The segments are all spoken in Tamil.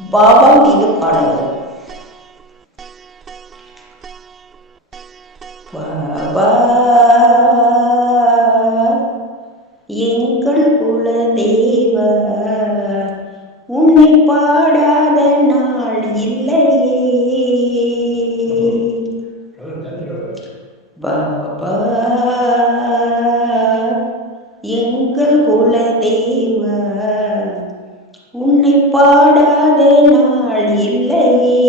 பாபா மீது பாடல்கள். பாபா எங்கள் குல தேவா, உன்னை பாடாத நாள் இல்லையே. பாபா எங்கள் குல தேவா, உன்னை பாடாத நாள் இல்லையே.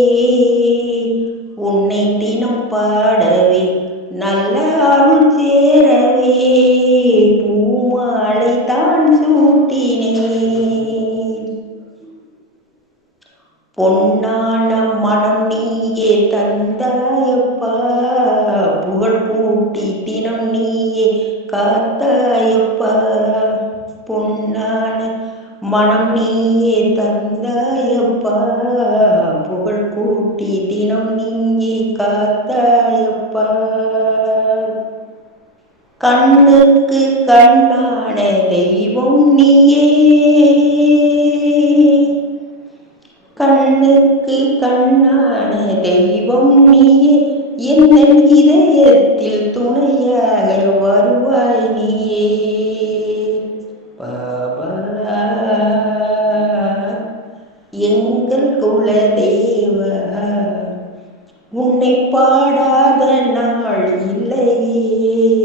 உன்னை தினம் பாடவே நல்ல அருள் சேரவே பூமாலை தான் சூட்டினேன். பொன்னான மனம் நீயே தந்தாயப்பா, புகழ் கூட்டி தினம் நீயே காத்தாயப்பா. பொன்னான மனம் நீயே தந்தாயப்பா, புகழ் கூட்டி தினம் நீயே காத்தாயப்பா. கண்ணுக்கு கண்ணான தெய்வம் நீயே, கண்ணுக்கு கண்ணான தெய்வம் நீயே, என் இதயத்தில் துணையாக வருவாய் நீயே. பாபா எங்கள் குல தேவா, உன்னை பாடாத நாள் இல்லையே.